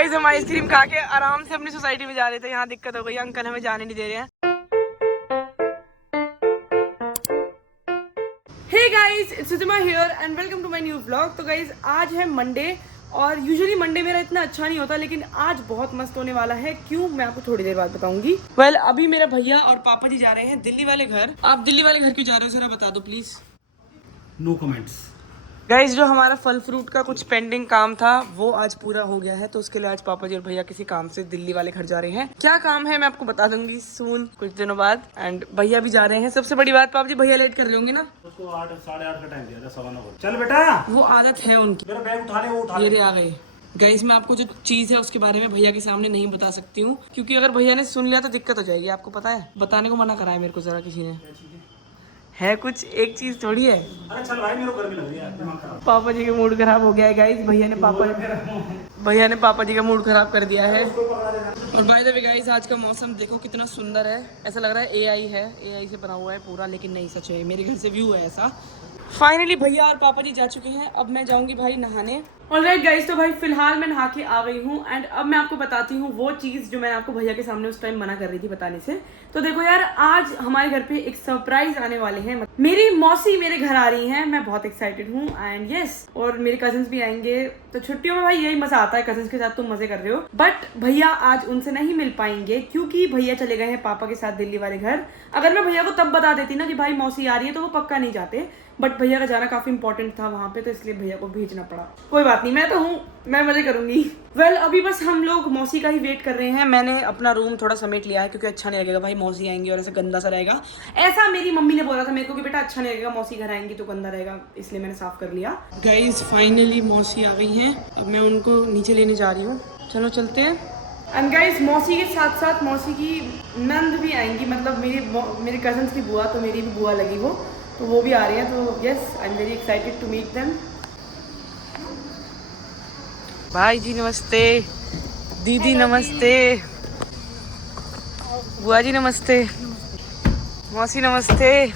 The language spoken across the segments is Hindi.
गाइस हम आइसक्रीम खा के आराम से अपनी सोसाइटी में जा रहे थे, यहाँ दिक्कत हो गई, अंकल हमें जाने नहीं दे रहे हैं। Hey guys, it's Sushma here and welcome to my new vlog. तो गाइस आज है मंडे और यूजुअली मंडे मेरा इतना अच्छा नहीं होता, लेकिन आज बहुत मस्त होने वाला है। क्यों, मैं आपको थोड़ी देर बाद बताऊंगी। अभी मेरा भैया और पापा जी जा रहे हैं दिल्ली वाले घर। आप दिल्ली वाले घर क्यों जा रहे हो, जरा बता दो प्लीज। No comments. गाइज जो हमारा फल फ्रूट का कुछ पेंडिंग काम था वो आज पूरा हो गया है, तो उसके लिए आज पापा जी और भैया किसी काम से दिल्ली वाले घर जा रहे हैं। क्या काम है मैं आपको बता दूंगी सून, कुछ दिनों बाद। एंड भैया भी जा रहे हैं। सबसे बड़ी बात पापा जी, भैया लेट कर रहे होंगे ना, उसको 8 साढ़े 8 का टाइम दिया था, 9:15 को। चल बेटा, वो आदत है उनकी। मेरा बैग उठाने वो उठा ये आ गए। गाइस मैं आपको जो चीज है उसके बारे में भैया के सामने नहीं बता सकती हूँ, क्योंकि अगर भैया ने सुन लिया तो दिक्कत हो जाएगी। आपको पता है, बताने को मना करा है मेरे को जरा किसी ने। है कुछ एक चीज थोड़ी है। अरे चल भाई, मेरे को गर्मी लग रही है, दिमाग खराब। पापा जी का मूड खराब हो गया है गाइस। भैया ने पापा जी का मूड खराब कर दिया है। और बाय द वे गाइस, आज का मौसम देखो कितना सुंदर है। ऐसा लग रहा है एआई से बना हुआ है पूरा, लेकिन नहीं, सच है, मेरे घर से व्यू है ऐसा। फाइनली भैया और पापा जी जा चुके हैं। अब मैं जाऊंगी भाई नहाने। ऑलराइट गाइस, तो भाई फिलहाल मैं नहा के आ गई हूँ। एंड अब मैं आपको बताती हूँ वो चीज जो मैंने आपको भैया के सामने उस टाइम मना कर रही थी बताने से। तो देखो यार, आज हमारे घर पे एक सरप्राइज आने वाले हैं। मेरी मौसी मेरे घर आ रही हैं, मैं बहुत एक्साइटेड हूँ। एंड यस, और मेरे कजिन्स भी आएंगे। तो छुट्टियों में भाई यही मजा आता है, कजिन्स के साथ तुम मजे कर रहे हो। बट भैया आज उनसे नहीं मिल पाएंगे, क्योंकि भैया चले गए हैं पापा के साथ दिल्ली वाले घर। अगर मैं भैया को तब बता देती ना कि भाई मौसी आ रही है, तो वो पक्का नहीं जाते। बट भैया का जाना काफी इंपॉर्टेंट था वहां पे, तो इसलिए भैया को भेजना पड़ा। कोई बात नहीं, मैं तो हूँ, मैं मजे करूंगी। अभी बस हम लोग मौसी का ही वेट कर रहे हैं। मैंने अपना रूम थोड़ा समेट लिया है, क्योंकि अच्छा नहीं लगेगा भाई मौसी आएंगी और ऐसा गंदा सा रहेगा। ऐसा मेरी मम्मी ने बोला था मेरे को कि बेटा अच्छा नहीं लगेगा, मौसी घर आएंगी तो गंदा रहेगा, इसलिए मैंने साफ कर लिया। गाइस फाइनली मौसी आ गई हैं। अब मैं उनको नीचे लेने जा रही हूँ, चलो चलते हैं। एंड गाइस, मौसी के साथ साथ मौसी की नंद भी आएंगी, मतलब मेरे कजन्स की बुआ, तो मेरी भी बुआ लगी वो भी आ रही हैं। तो yes, I am very excited to meet them. भाई जी नमस्ते, दीदी नमस्ते, बुआ जी नमस्ते, मौसी नमस्ते।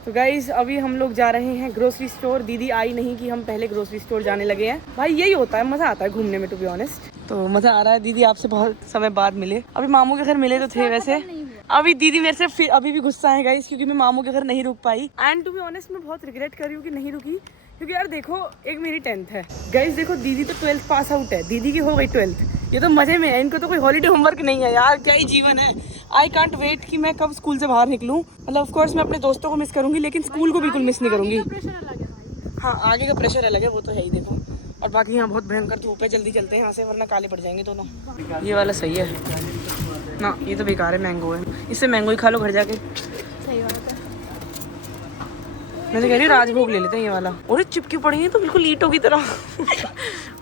तो गाइस अभी हम लोग जा रहे हैं ग्रोसरी स्टोर। दीदी आई नहीं कि हम पहले ग्रोसरी स्टोर जाने लगे हैं। भाई यही होता है, मजा आता है घूमने में, टू बी ऑनेस्ट। तो मजा आ रहा है। दीदी आपसे बहुत समय बाद मिले। अभी मामू के घर मिले तो थे वैसे। अभी दीदी मेरे से अभी भी गुस्सा है गाइस, क्योंकि मैं मामू के घर नहीं रुक पाई। एंड टू बी ऑनेस्ट मैं बहुत रिग्रेट कर रही हूँ कि नहीं रुकी, क्योंकि यार देखो, एक मेरी 10th है गाइस। देखो दीदी तो 12th पास आउट है, दीदी की हो गई 12th। ये तो मजे में है, इनको तो कोई हॉलीडे होमवर्क नहीं है यार। क्या ही जीवन है। आई कांट वेट कि मैं कब स्कूल से बाहर निकलूं। मतलब ऑफ कोर्स मैं अपने दोस्तों को मिस करूंगी, लेकिन स्कूल को बिल्कुल मिस नहीं करूंगी। हाँ, आगे का प्रेशर अलग है, वो तो है ही। देखो, और बाकी यहाँ बहुत भयंकर धूप है। जल्दी चलते हैं यहाँ से, वरना काले पड़ जाएंगे दोनों। ये वाला सही है ना, ये तो बेकार है, मैंगो है। इससे मैंगो ही खा लो घर जाके। सही बात है। मैं तो कह रही हूँ राजभोग ले लेते हैं ये वाला। और चिपकी पड़ी है तो बिल्कुल ईंटों की तरह।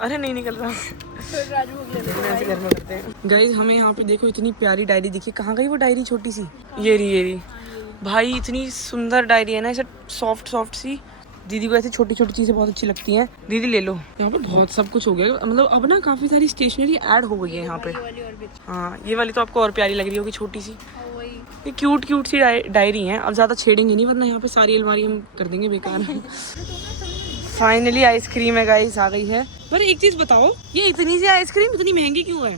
अरे नहीं निकल रहा, राजभोग ले लेते हैं। ऐसे घर में करते हैं। गाइस हमें यहाँ पे देखो इतनी प्यारी डायरी दिखी। कहाँ गई वो डायरी छोटी सी? ये रही भाई, इतनी सुंदर डायरी है ना, ऐसे सॉफ्ट सी। दीदी को ऐसी छोटी छोटी चीजें बहुत अच्छी लगती हैं। दीदी ले लो। यहाँ पे बहुत सब कुछ हो गया, मतलब अब ना काफी सारी स्टेशनरी ऐड हो गई है यहाँ पे। हाँ, ये वाली तो आपको और प्यारी लग रही होगी, छोटी सी। ये क्यूट सी डायरी है। अब ज्यादा छेड़ेंगे नहीं, वरना यहाँ पे सारी अलमारी हम कर देंगे बेकार। फाइनली आइसक्रीम है गाइस, आ गई है। पर एक चीज बताओ, ये इतनी सी आइसक्रीम इतनी महंगी क्यों है?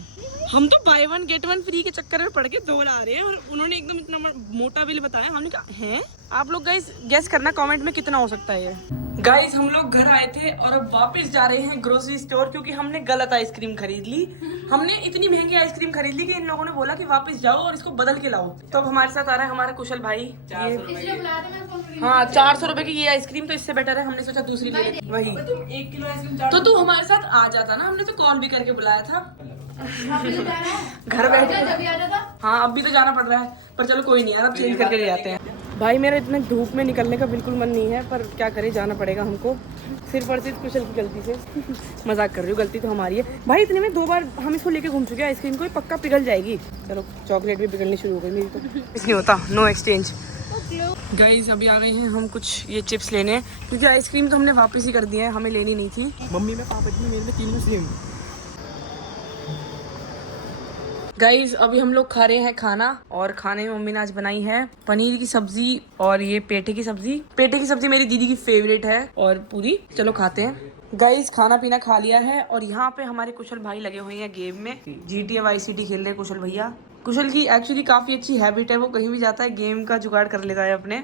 हम तो बाय 1 गेट 1 फ्री के चक्कर में पड़ के 2 ला रहे हैं, और उन्होंने एकदम इतना मोटा बिल बताया। हमने कहा है, आप लोग गाइस गेस करना कमेंट में कितना हो सकता है ये। गाइस हम लोग घर आए थे और अब वापस जा रहे हैं ग्रोसरी स्टोर, क्योंकि हमने गलत आइसक्रीम खरीद ली। हमने इतनी महंगी आइसक्रीम खरीद ली कि इन लोगों ने बोला कि वापस जाओ और इसको बदल के लाओ। तो अब हमारे साथ आ रहा है हमारा कुशल भाई। हाँ, 400 रुपए की ये आइसक्रीम, तो इससे बेटर है हमने सोचा दूसरी ले लेते। वही 1 किलो आइसक्रीम। तो तू हमारे साथ आ जाता ना, हमने तो कॉल भी करके बुलाया था। घर बैठे। हाँ, अब भी तो जाना पड़ रहा है, पर चलो कोई नहीं यार, अब चेंज करके ले आते हैं। भाई मेरा इतने धूप में निकलने का बिल्कुल मन नहीं है, पर क्या करें, जाना पड़ेगा हमको। सिर्फ और सिर्फ कुशल की गलती से। मजाक कर रही हूँ, गलती तो हमारी है भाई। इतने में 2 बार हम इसको लेके घूम चुके हैं आइसक्रीम को, पक्का पिघल जाएगी। चलो, चॉकलेट भी पिघलनी शुरू हो गई मेरी तो। इसलिए होता नो एक्सचेंज। गाइस अभी आ गए हैं हम कुछ ये चिप्स लेने, क्योंकि आइसक्रीम तो हमने वापस ही कर दी है, हमें लेनी नहीं थी। मम्मी में, पापा जी में, मेरे में, तीनों सेम। गाइज अभी हम लोग खा रहे हैं खाना, और खाने में मम्मी ने आज बनाई है पनीर की सब्जी और ये पेठे की सब्जी। पेठे की सब्जी मेरी दीदी की फेवरेट है और पूरी। चलो खाते हैं। गाइस खाना पीना खा लिया है और यहाँ पे हमारे कुशल भाई लगे हुए हैं गेम में। GTA वाई सिटी खेल रहे हैं कुशल भैया। कुशल की एक्चुअली काफी अच्छी हैबिट है, वो कहीं भी जाता है गेम का जुगाड़ कर लेता है अपने।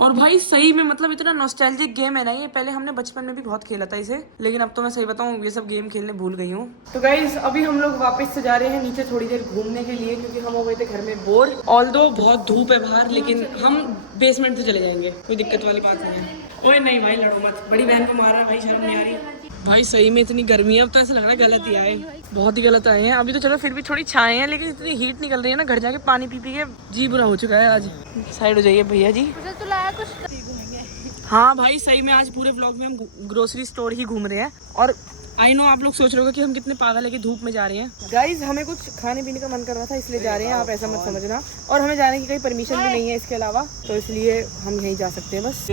और भाई सही में मतलब इतना नॉस्टैल्जिक गेम है ना ये, पहले हमने बचपन में भी बहुत खेला था इसे, लेकिन अब तो मैं सही बताऊं ये सब गेम खेलने भूल गई हूँ। तो गाइज अभी हम लोग वापस से जा रहे हैं नीचे थोड़ी देर घूमने के लिए, क्योंकि हम हो गए थे घर में बोर। ऑल्दो बहुत धूप है बाहर, लेकिन हम बेसमेंट से चले जाएंगे, कोई दिक्कत वाली बात नहीं है। ओए नहीं भाई लड़ो मत, बड़ी बहन को मार रहा है भाई, शर्म नहीं आ रही भाई। सही में इतनी गर्मी है, अब तो ऐसा लग रहा है गलत ही आए, बहुत ही गलत आए हैं। अभी तो चलो फिर भी थोड़ी छाए हैं, लेकिन इतनी हीट निकल रही है ना, घर जाके पानी पी पी के जी बुरा हो चुका है आज। साइड हो जाइए भैया जी। तो लाया कुछ घूमेंगे। हाँ भाई सही में आज पूरे व्लॉग में हम ग्रोसरी स्टोर ही घूम रहे हैं। और आई नो आप लोग सोच रहे हो कि हम कितने पागल है कि धूप में जा रहे हैं। गाइज हमें कुछ खाने पीने का मन कर रहा था इसलिए जा रहे हैं, आप ऐसा मत समझना। और हमें जाने की कोई परमिशन भी नहीं है इसके अलावा, तो इसलिए हम यहीं जा सकते हैं बस।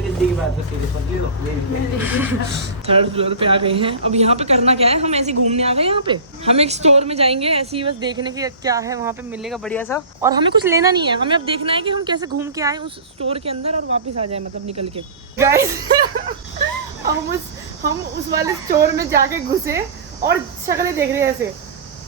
थर्ड फ्लोर पे आ गए हैं। अब यहाँ पे करना क्या है, हम ऐसे घूमने आ गए यहाँ पे। हम एक स्टोर में जाएंगे ऐसे ही बस देखने की क्या है वहाँ पे मिलेगा बढ़िया सा, और हमें कुछ लेना नहीं है, हमें अब देखना है कि हम कैसे घूम के आए उस स्टोर के अंदर और वापस आ जाए, मतलब निकल के। गाइस हम उस वाले स्टोर में जाके घुसे और शक्लें देख रहे हैं ऐसे,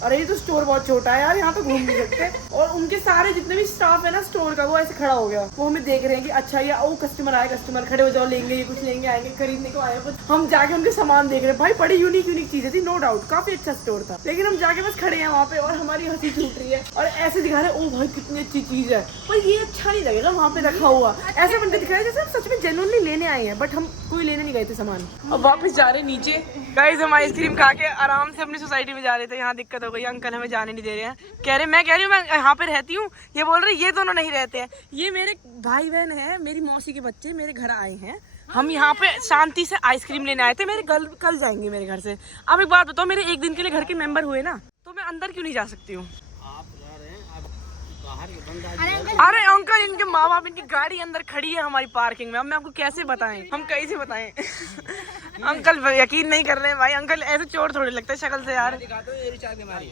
अरे ये तो स्टोर बहुत छोटा है यार, यहाँ तो घूम नहीं सकते। और उनके सारे जितने भी स्टाफ है ना स्टोर का, वो ऐसे खड़ा हो गया, वो हमें देख रहे हैं कि अच्छा ये ओ कस्टमर आए, कस्टमर खड़े हो जाओ, लेंगे ये कुछ लेंगे, आएंगे खरीदने को आए। हम जाके उनके सामान देख रहे हैं भाई, बड़ी यूनिक चीजें थी, नो डाउट काफी अच्छा स्टोर था, लेकिन हम जाके बस खड़े हैं वहाँ पे और हमारी हंसी छूट रही है और ऐसे दिखा रहे हैं ओ भाई कितनी अच्छी चीज है, पर ये अच्छा नहीं लगेगा वहाँ पे रखा हुआ। ऐसे बनकर दिख रहा है जैसे हम सच में जेन्युइनली लेने आए हैं, बट हम कोई लेने नहीं गए थे सामान। अब वापस जा रहे हैं नीचे। गाइस हम आइसक्रीम खा के आराम से अपनी सोसाइटी में जा रहे थे, यहाँ दिक्कत हो गई, अंकल हमें जाने नहीं दे रहे हैं। मैं कह रही हूँ मैं यहाँ पे रहती हूँ, ये बोल रहे ये दोनों नहीं रहते हैं। ये मेरे भाई बहन है, मेरी मौसी के बच्चे मेरे घर आए हैं, हम यहाँ पे शांति से आइसक्रीम लेने आए थे। मेरे कल जाएंगे मेरे घर से। अब एक बात बताओ, मेरे एक दिन के लिए घर के मेंबर हुए ना, तो मैं अंदर क्यों नहीं जा सकती हूँ? अरे अंकल इनके माँ बाप, इनकी गाड़ी अंदर खड़ी है हमारी पार्किंग में, अब मैं आपको कैसे बताएं, हम कैसे बताएं? अंकल यकीन नहीं कर रहे हैं भाई, अंकल ऐसे चोर थोड़े लगते हैं शक्ल से यार।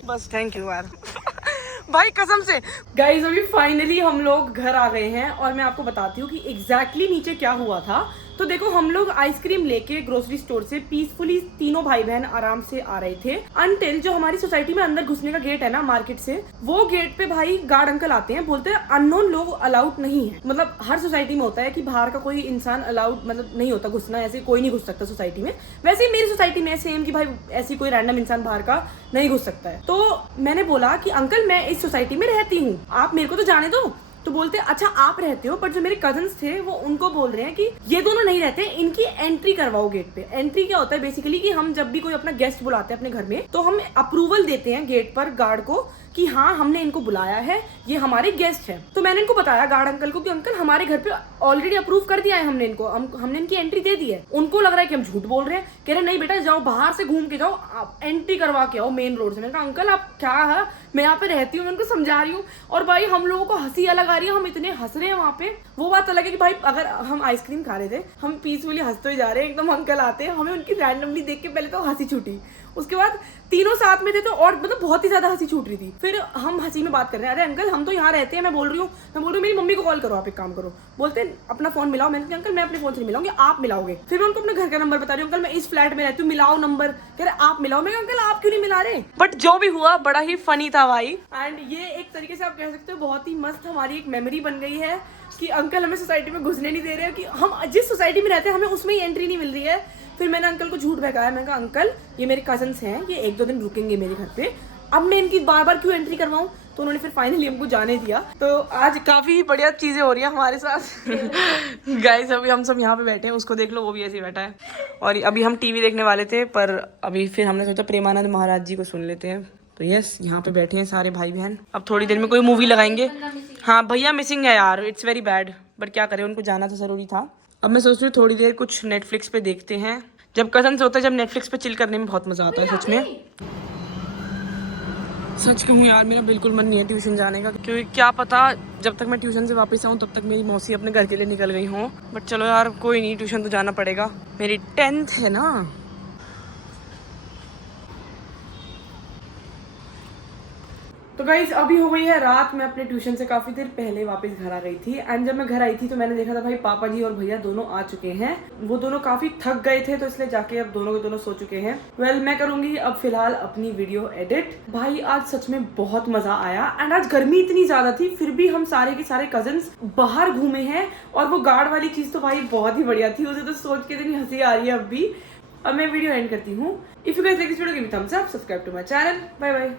बस थैंक यू यार भाई कसम से। गाइस अभी फाइनली हम लोग घर आ गए हैं और मैं आपको बताती हूँ कि एग्जैक्टली नीचे क्या हुआ था। तो देखो हम लोग आइसक्रीम लेके ग्रोसरी स्टोर से पीसफुली तीनों भाई बहन आराम से आ रहे थे, अनटिल जो हमारी सोसाइटी में अंदर घुसने का गेट है ना मार्केट से, वो गेट पे भाई गार्ड अंकल आते हैं, बोलते हैं अननोन लोग अलाउड नहीं है। मतलब हर सोसाइटी में होता है कि बाहर का कोई इंसान अलाउड मतलब नहीं होता घुसना, ऐसे कोई नहीं घुस सकता सोसाइटी में। वैसे ही मेरी सोसाइटी में सेम कि भाई ऐसी कोई रैंडम इंसान बाहर का नहीं घुस सकता है। तो मैंने बोला कि अंकल मैं इस सोसाइटी में रहती हूँ, आप मेरे को तो जाने दो। तो बोलते अच्छा आप रहते हो, पर जो मेरे कजन्स थे वो उनको बोल रहे हैं कि ये दोनों नहीं रहते, इनकी एंट्री करवाओ गेट पे। एंट्री क्या होता है बेसिकली कि हम जब भी कोई अपना गेस्ट बुलाते हैं अपने घर में, तो हम अप्रूवल देते हैं गेट पर गार्ड को कि हाँ हमने इनको बुलाया है, ये हमारे गेस्ट हैं। तो मैंने इनको बताया गार्ड अंकल को कि अंकल हमारे घर पे ऑलरेडी अप्रूव कर दिया है हमने इनको, हमने इनकी एंट्री दे दी है। उनको लग रहा है कि हम झूठ बोल रहे हैं, कह रहे नहीं बेटा जाओ बाहर से घूम के जाओ, आप एंट्री करवा के आओ मेन रोड से। मैंने कहा अंकल आप क्या है, मैं यहाँ पे रहती हूँ, मैं उनको समझा रही हूँ। और भाई हम लोगों को हंसी अलग आ रही है, हम इतने हंस रहे हैं वहाँ पे। वो बात अलग है कि भाई अगर हम आइसक्रीम खा रहे थे, हम पीसफुली हंसते हुए जा रहे हैं, एकदम अंकल आते हैं, हमें उनकी रैंडमली देख के पहले तो हंसी छूटी, उसके बाद तीनों साथ में थे तो और मतलब बहुत ही ज्यादा हंसी छूट रही थी। फिर हम हंसी में बात कर रहे हैं, अरे अंकल हम तो यहाँ रहते हैं, मैं बोल रही हूँ मेरी मम्मी को कॉल करो, आप एक काम करो। बोलते हैं अपना फोन मिलाओ। मैंने कहा अंकल मैं अपने फोन से नहीं मिलाऊंगी, आप मिलाओगे। फिर मैं उनको अपने घर का नंबर बता रही हूँ, अंकल मैं इस फ्लैट में रहती हूँ, मिलाओ नंबर। कह रहे आप मिलाओ। मैं अंकल आप क्यों नहीं मिला रहे? बट जो भी हुआ बड़ा ही फनी था भाई, एंड ये एक तरीके से आप कह सकते हो बहुत ही मस्त हमारी एक मेमोरी बन गई है कि अंकल हमें सोसाइटी में घुसने नहीं दे रहे हैं, कि हम जिस सोसाइटी में रहते हैं हमें उसमें ही एंट्री नहीं मिल रही है। फिर मैंने अंकल को झूठ बहकाया, मैंने कहा अंकल ये मेरे कजन्स हैं, ये 1-2 दिन रुकेंगे मेरे घर पे, अब मैं इनकी बार बार क्यों एंट्री करवाऊं? तो उन्होंने फिर फाइनली हमको जाने दिया। तो आज काफी बढ़िया चीजें हो रही है हमारे साथ। गाइस अभी हम सब यहाँ पे बैठे हैं, उसको देख लो वो भी ऐसे ही बैठा है। और अभी हम टीवी देखने वाले थे, पर अभी फिर हमने सोचा प्रेमानंद महाराज जी को सुन लेते हैं। तो यस यहाँ पे बैठे हैं सारे भाई बहन, अब थोड़ी देर में कोई मूवी लगाएंगे। हाँ भैया मिसिंग है यार, इट्स वेरी बैड, बट क्या करें उनको जाना तो जरूरी था। अब मैं सोच रही हूँ थोड़ी देर कुछ नेटफ्लिक्स पे देखते हैं। जब कजन्स होता है, जब नेटफ्लिक्स पे चिल करने में बहुत मजा आता है सच में। सच कहूँ यार मेरा बिल्कुल मन नहीं है ट्यूशन जाने का, क्योंकि क्या पता जब तक मैं ट्यूशन से वापस आऊँ तब तक मेरी मौसी अपने घर के लिए निकल गई हो। बट चलो यार कोई नहीं, ट्यूशन तो जाना पड़ेगा, मेरी 10th है ना। तो गाइज अभी हो गई है रात। मैं अपने ट्यूशन से काफी देर पहले वापस घर आ गई थी एंड जब मैं घर आई थी तो मैंने देखा था भाई पापा जी और भैया दोनों आ चुके हैं। वो दोनों काफी थक गए थे तो इसलिए जाके अब दोनों के दोनों सो चुके हैं। वेल मैं करूंगी अब फिलहाल अपनी वीडियो एडिट। भाई आज सच में बहुत मजा आया एंड आज गर्मी इतनी ज्यादा थी फिर भी हम सारे के सारे कजन्स बाहर घूमे हैं और वो गार्ड वाली चीज तो भाई बहुत ही बढ़िया थी। उसे तो सोच के इतनी हंसी आ रही है अब भी। अब मैं वीडियो एंड करती हूँ। If you guys like this video give me thumbs up, subscribe to my channel. Bye bye.